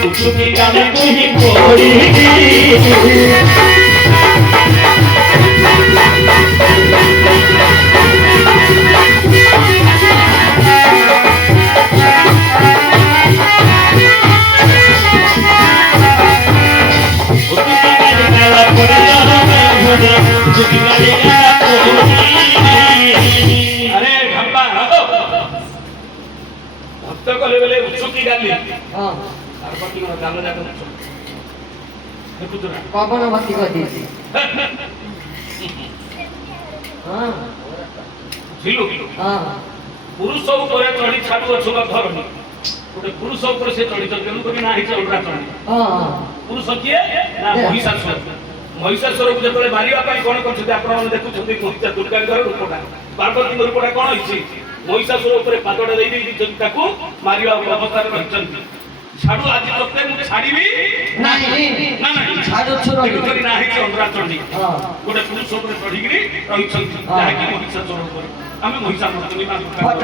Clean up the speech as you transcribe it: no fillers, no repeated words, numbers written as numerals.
তুমি গালে বহি পড়ি अरे घंटा भक्त कले बेले उचुकी गाली हां আর বাকি না গাল যাক দেখো তো না কখনো ভক্তি করে দিয়েছি হ্যাঁ ঝিলু হ্যাঁ পুরুষ উপরে চড়ি ছাড়ু অছুক ধরনি গোটে পুরুষ উপরে সে চড়ি তেমন করে না হিচে উল্টা চড়ি হ্যাঁ পুরুষ কিଏ না মহিষାସୁର ମହିଷାସୁରକୁ ଯେତେବେଳେ ମାରିବା ପାଇଁ କଣ କରୁଛନ୍ତି ଆପଣମାନେ ଦେଖୁଛନ୍ତି ଦୁର୍ଗାଙ୍କର ରୂପଟା ପାର୍ବତୀଙ୍କ ରୂପଟା କଣ ହେଇଛି ମହିଷାସୁର ଉପରେ ପାଦଟା ଦେଇ ଦେଇଛନ୍ତି ତାକୁ ମାରିବା ଅବସ୍ଥାରେ ରହିଛନ୍ତି ଛାଡୁ ଆଜି ତତେ ମୁଁ ଛାଡିବି ନାହିଁ ନା ନାହିଁ ଛାଡୁଛୁ ଦେଖୁଛନ୍ତି ନା ହେଇଛି ଅଣ୍ଡରାଚଣ୍ଡୀ ହଁ ଗୋଟେ ପୁରୁଷ ଉପରେ ଚଢିକିରି ରହିଛନ୍ତି ଯାହାକି ମହିଷାସୁର ଉପରେ ଆମେ ମହିଷାସୁର